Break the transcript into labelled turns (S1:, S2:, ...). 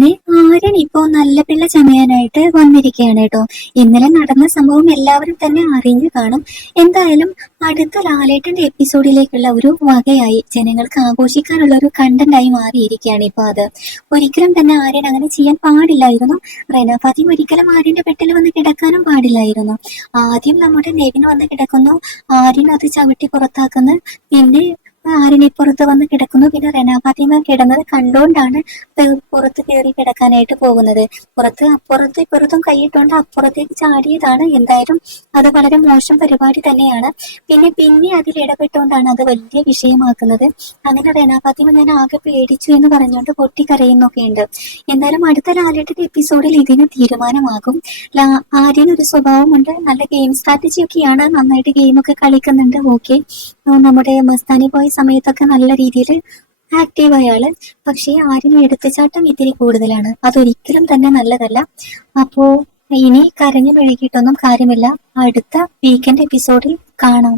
S1: അങ്ങനെ ആര്യൻ ഇപ്പോ നല്ല പിള്ള ചമയാനായിട്ട് വന്നിരിക്കുകയാണ് കേട്ടോ. ഇന്നലെ നടന്ന സംഭവം എല്ലാവരും തന്നെ അറിഞ്ഞു കാണും. എന്തായാലും അടുത്ത ലാലേട്ടന്റെ എപ്പിസോഡിലേക്കുള്ള ഒരു വകയായി ജനങ്ങൾക്ക് ആഘോഷിക്കാനുള്ള ഒരു കണ്ടന്റായി മാറിയിരിക്കുകയാണ് ഇപ്പൊ അത്. ഒരിക്കലും തന്നെ ആര്യൻ അങ്ങനെ ചെയ്യാൻ പാടില്ലായിരുന്നു. റെന ഒരിക്കലും ആര്യന്റെ പെട്ടിൽ വന്ന് കിടക്കാനും പാടില്ലായിരുന്നു. ആദ്യം നമ്മുടെ നെവിൻ വന്ന് കിടക്കുന്നു. ആര്യൻ അത് ചവിട്ടി പുറത്താക്കുന്നു. പിന്നെ ആര്യൻ പുറത്ത് വന്ന് കിടക്കുന്നു. പിന്നെ റെന കിടന്നത് കണ്ടുകൊണ്ടാണ് പുറത്ത് കയറി കിടക്കാനായിട്ട് പോകുന്നത്. പുറത്ത് അപ്പുറത്ത് പുറത്തും കൈയിട്ടുകൊണ്ട് അപ്പുറത്തേക്ക് ചാടിയതാണ്. എന്തായാലും അത് വളരെ മോശം പരിപാടി തന്നെയാണ്. പിന്നെ പിന്നെ അതിൽ ഇടപെട്ടുകൊണ്ടാണ് അത് വലിയ വിഷയമാക്കുന്നത്. അങ്ങനെ റെന ഞാൻ ആകെ പേടിച്ചു എന്ന് പറഞ്ഞുകൊണ്ട് പൊട്ടിക്കരയുന്നൊക്കെ ഉണ്ട് എന്തായാലും അടുത്ത ലാലേട്ടന്റെ എപ്പിസോഡിൽ ഇതിന് തീരുമാനമാകും. ആരിന് ഒരു സ്വഭാവമുണ്ട്. നല്ല ഗെയിം സ്ട്രാറ്റജി ഒക്കെയാണ് നന്നായിട്ട് ഗെയിമൊക്കെ കളിക്കുന്നുണ്ട്. ഓക്കെ. നമ്മുടെ മസ്താനി പോയ സമയത്തൊക്കെ നല്ല രീതിയിൽ ആക്റ്റീവ് അയാൾ പക്ഷേ ആരും എടുത്തുചാട്ടം ഇത്തിരി കൂടുതലാണ്. അതൊരിക്കലും തന്നെ നല്ലതല്ല. അപ്പോ ഇനി കരഞ്ഞു മെഴുകിയിട്ടൊന്നും കാര്യമില്ല. അടുത്ത വീക്കെൻഡ് എപ്പിസോഡിൽ കാണാം.